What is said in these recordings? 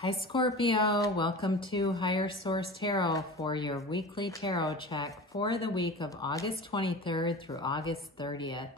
Hi Scorpio, welcome to Higher Source Tarot for your weekly tarot check for the week of August 23rd through August 30th.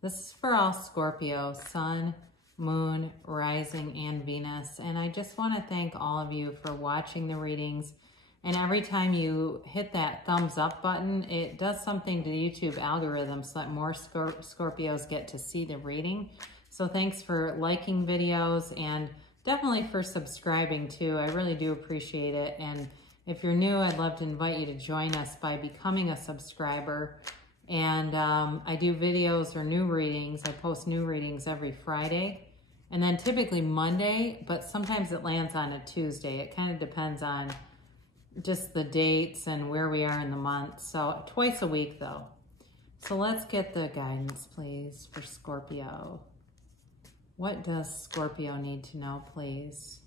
This is for all Scorpio, Sun, Moon, Rising, and Venus. And I just want to thank all of you for watching the readings. And every time you hit that thumbs up button, it does something to the YouTube algorithm so that more Scorpios get to see the reading. So thanks for liking videos and definitely for subscribing too. I really do appreciate it. And if you're new, I'd love to invite you to join us by becoming a subscriber. And I do videos or new readings. I post new readings every Friday and then typically Monday, but sometimes it lands on a Tuesday. It kind of depends on just the dates and where we are in the month. So twice a week though. So let's get the guidance, please, for Scorpio. What does Scorpio need to know, please?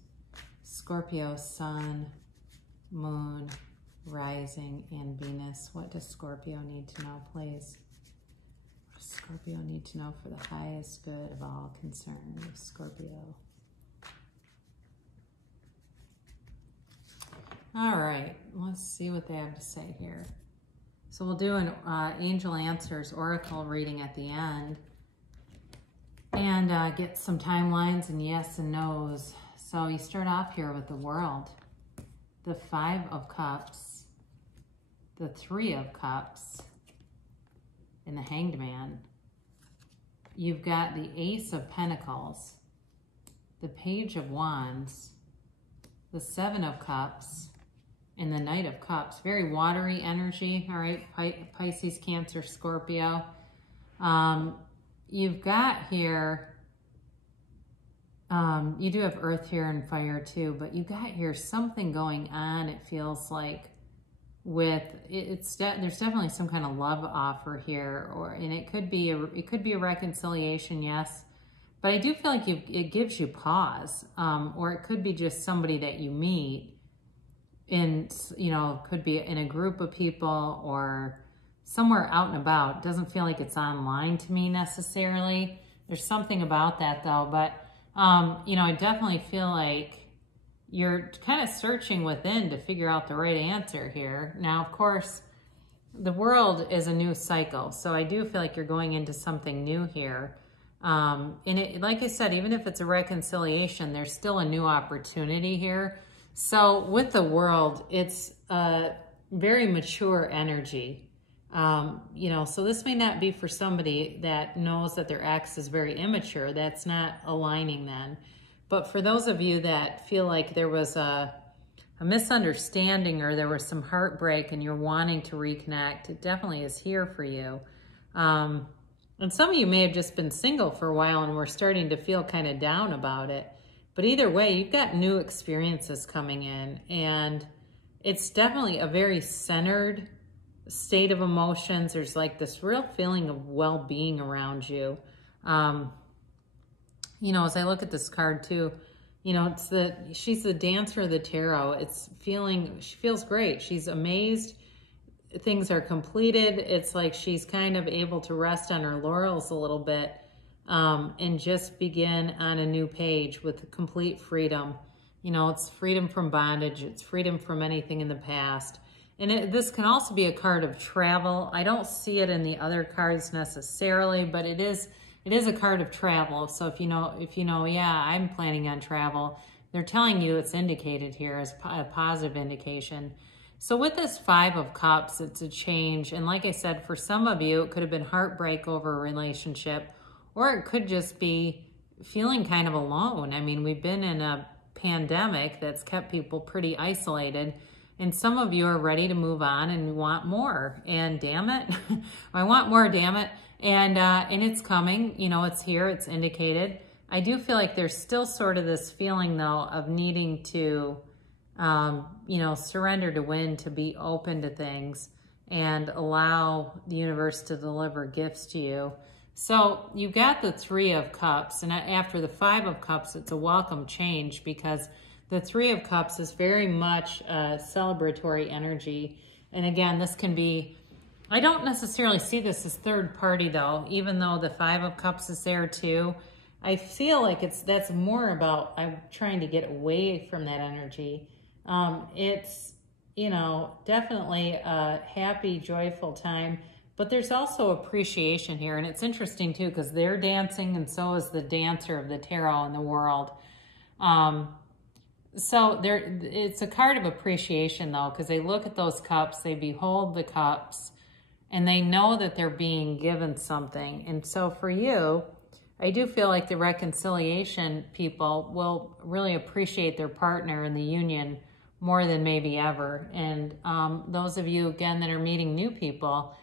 Scorpio, Sun, Moon, Rising, and Venus. What does Scorpio need to know, please? What does Scorpio need to know for the highest good of all concerned? Scorpio. All right, let's see what they have to say here. So we'll do an Angel Answers Oracle reading at the end. And get some timelines and yes and no's. So you start off here with the World, the Five of Cups, the Three of Cups, and the Hanged Man. You've got the Ace of Pentacles, the Page of Wands, the Seven of Cups, and the Knight of Cups. Very watery energy, all right, Pisces, Cancer, Scorpio. You've got here, you do have earth here and fire too, but you got here something going on, it feels like, with, there's definitely some kind of love offer here, and it could be a reconciliation, yes, but I do feel like it gives you pause, or it could be just somebody that you meet in, could be in a group of people or somewhere out and about. It doesn't feel like it's online to me necessarily. There's something about that though, but I definitely feel like you're kind of searching within to figure out the right answer here. Now, of course, the World is a new cycle, so I do feel like you're going into something new here. And like I said, even if it's a reconciliation, there's still a new opportunity here. So with the World, it's a very mature energy. So this may not be for somebody that knows that their ex is very immature. That's not aligning then. But for those of you that feel like there was a misunderstanding or there was some heartbreak and you're wanting to reconnect, it definitely is here for you. And some of you may have just been single for a while and were starting to feel kind of down about it. But either way, you've got new experiences coming in, and it's definitely a very centered state of emotions. There's like this real feeling of well-being around you. As I look at this card too, she's the dancer of the tarot. She feels great. She's amazed. Things are completed. It's like she's kind of able to rest on her laurels a little bit, and just begin on a new page with complete freedom. It's freedom from bondage. It's freedom from anything in the past. And this can also be a card of travel. I don't see it in the other cards necessarily, but it is a card of travel. So if you know, yeah, I'm planning on travel, they're telling you it's indicated here as a positive indication. So with this Five of Cups, it's a change. And like I said, for some of you, it could have been heartbreak over a relationship, or it could just be feeling kind of alone. I mean, we've been in a pandemic that's kept people pretty isolated. And some of you are ready to move on and want more. And damn it, I want more, damn it. And it's coming, it's here, it's indicated. I do feel like there's still sort of this feeling though of needing to, surrender to win, to be open to things and allow the universe to deliver gifts to you. So you got the Three of Cups, and after the Five of Cups, it's a welcome change because the Three of Cups is very much a celebratory energy. And again, this can be, I don't necessarily see this as third party though, even though the Five of Cups is there too. I feel like that's more about, I'm trying to get away from that energy. It's, you know, definitely a happy, joyful time, but there's also appreciation here. And it's interesting too, because they're dancing and so is the dancer of the tarot in the world. So it's a card of appreciation though, because they look at those cups, they behold the cups, and they know that they're being given something. And so for you, I do feel like the reconciliation people will really appreciate their partner in the union more than maybe ever. And those of you, again, that are meeting new people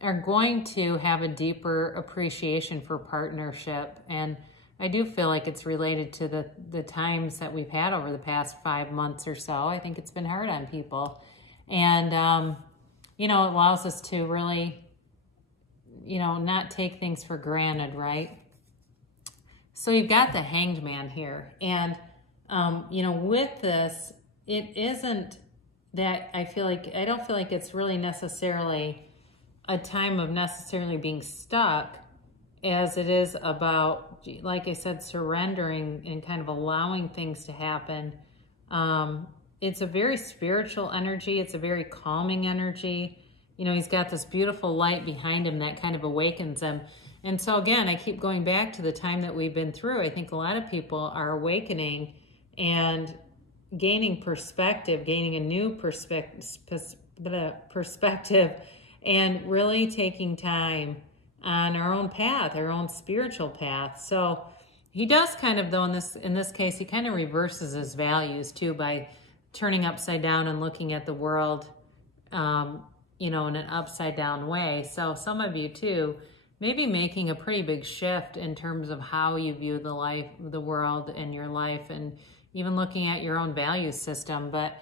are going to have a deeper appreciation for partnership. And I do feel like it's related to the times that we've had over the past 5 months or so. I think it's been hard on people. And, you know, it allows us to really, you know, not take things for granted, right? So you've got the Hanged Man here. And, you know, with this, it isn't that I don't feel like it's really necessarily a time of necessarily being stuck, as it is about, like I said, surrendering and kind of allowing things to happen. It's a very spiritual energy. It's a very calming energy. You know, he's got this beautiful light behind him that kind of awakens him. And so again, I keep going back to the time that we've been through. I think a lot of people are awakening and gaining perspective, gaining a new perspective, and really taking time on our own path, our own spiritual path. So he does kind of, though, in this case, he kind of reverses his values too by turning upside down and looking at the world, you know, in an upside down way. So some of you too, maybe making a pretty big shift in terms of how you view the world and your life, and even looking at your own value system. But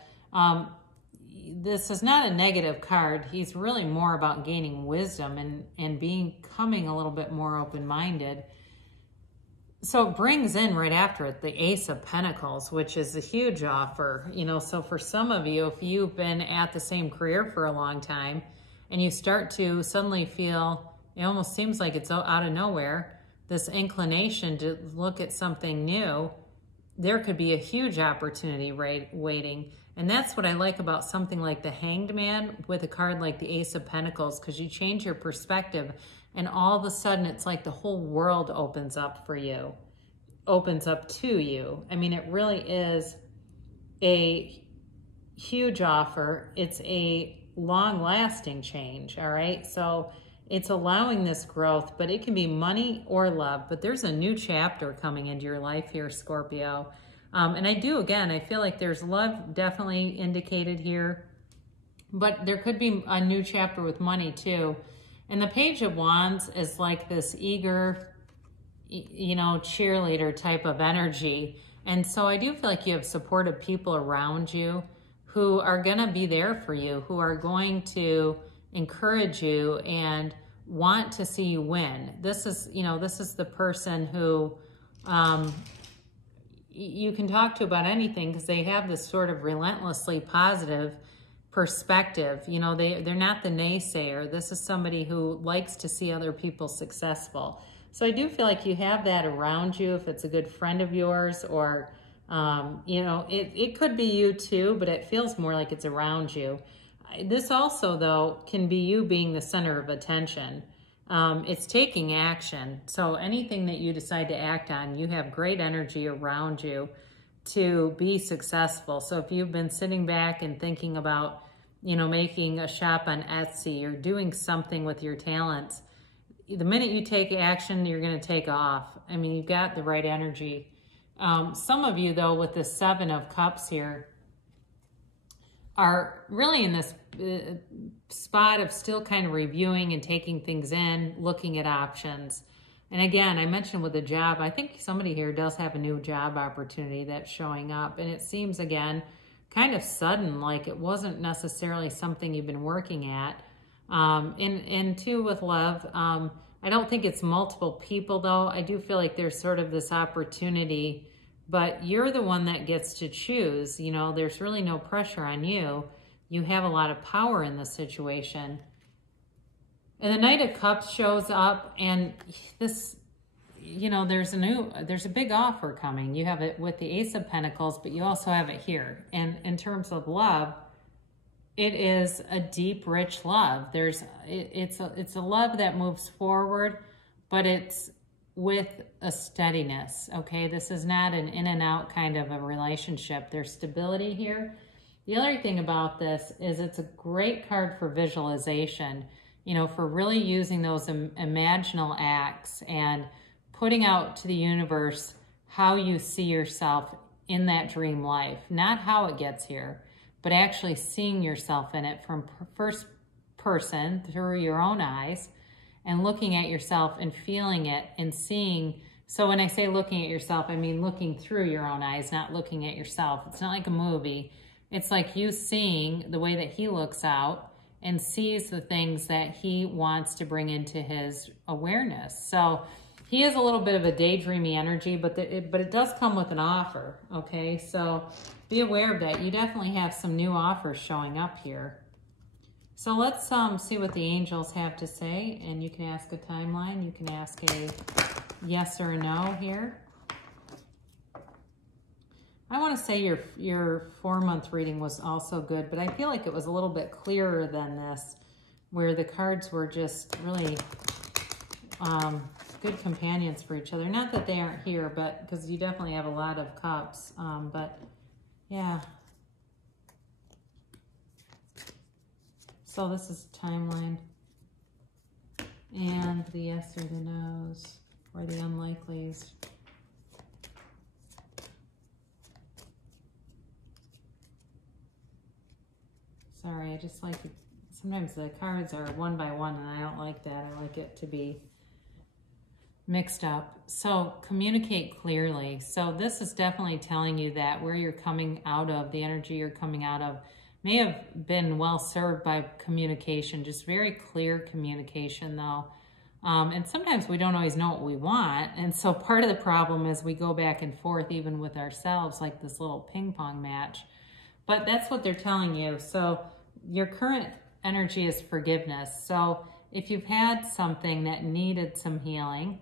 this is not a negative card. He's really more about gaining wisdom and becoming a little bit more open-minded. So it brings in right after it the Ace of Pentacles, which is a huge offer. You know, so for some of you, if you've been at the same career for a long time and you start to suddenly feel, it almost seems like it's out of nowhere, this inclination to look at something new, there could be a huge opportunity waiting. And that's what I like about something like the Hanged Man with a card like the Ace of Pentacles, because you change your perspective and all of a sudden it's like the whole world opens up for you, opens up to you. I mean, it really is a huge offer. It's a long-lasting change, all right? So it's allowing this growth, but it can be money or love. But there's a new chapter coming into your life here, Scorpio. And I feel like there's love definitely indicated here, but there could be a new chapter with money too. And the Page of Wands is like this eager, you know, cheerleader type of energy. And so I do feel like you have supportive people around you who are going to be there for you, who are going to encourage you and want to see you win. This is, you know, this is the person who you can talk to about anything, because they have this sort of relentlessly positive perspective. You know, they're not the naysayer. This is somebody who likes to see other people successful. So I do feel like you have that around you, if it's a good friend of yours, or, you know, it could be you too, but it feels more like it's around you. This also, though, can be you being the center of attention. It's taking action. So anything that you decide to act on, you have great energy around you to be successful. So if you've been sitting back and thinking about, you know, making a shop on Etsy or doing something with your talents, the minute you take action, you're going to take off. I mean, you've got the right energy. Some of you, though, with the Seven of Cups here, are really in this spot of still kind of reviewing and taking things in, looking at options. And again, I mentioned with the job, I think somebody here does have a new job opportunity that's showing up. And it seems, again, kind of sudden, like it wasn't necessarily something you've been working at. And two, with love, I don't think it's multiple people, though. I do feel like there's sort of this opportunity, but you're the one that gets to choose. You know, there's really no pressure on you. You have a lot of power in this situation. And the Knight of Cups shows up, and this, you know, there's a big offer coming. You have it with the Ace of Pentacles, but you also have it here. And in terms of love, it is a deep, rich love. It's a love that moves forward, but it's with a steadiness, okay? This is not an in and out kind of a relationship. There's stability here. The other thing about this is it's a great card for visualization, you know, for really using those imaginal acts and putting out to the universe how you see yourself in that dream life, not how it gets here, but actually seeing yourself in it from first person through your own eyes and looking at yourself and feeling it and seeing. So when I say looking at yourself, I mean looking through your own eyes, not looking at yourself. It's not like a movie. It's like you seeing the way that he looks out and sees the things that he wants to bring into his awareness. So he has a little bit of a daydreamy energy, but it does come with an offer, okay? So be aware of that. You definitely have some new offers showing up here. So let's see what the angels have to say, and you can ask a timeline. You can ask a yes or a no here. I want to say your 4-month reading was also good, but I feel like it was a little bit clearer than this, where the cards were just really good companions for each other. Not that they aren't here, but because you definitely have a lot of cups, but yeah. So this is timeline. And the yes or the no's, or the unlikelies. Sorry, I just like it. Sometimes the cards are one by one, and I don't like that. I like it to be mixed up. So communicate clearly. So this is definitely telling you that where you're coming out of, the energy you're coming out of, may have been well served by communication, just very clear communication though. And sometimes we don't always know what we want. And so part of the problem is we go back and forth even with ourselves, like this little ping pong match. But that's what they're telling you. So your current energy is forgiveness. So if you've had something that needed some healing,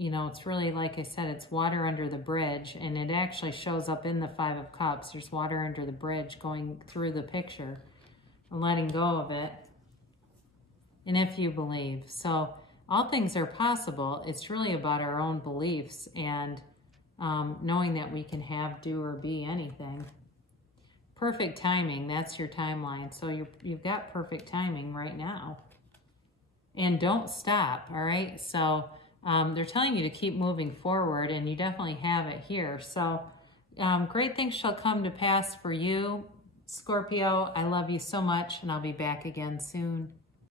you know, it's really, like I said, it's water under the bridge, and it actually shows up in the 5 of Cups. There's water under the bridge going through the picture, letting go of it. And if you believe. So all things are possible. It's really about our own beliefs and knowing that we can have, do, or be anything. Perfect timing, that's your timeline. So you've got perfect timing right now. And don't stop, all right? So they're telling you to keep moving forward, and you definitely have it here. So great things shall come to pass for you, Scorpio. I love you so much, and I'll be back again soon.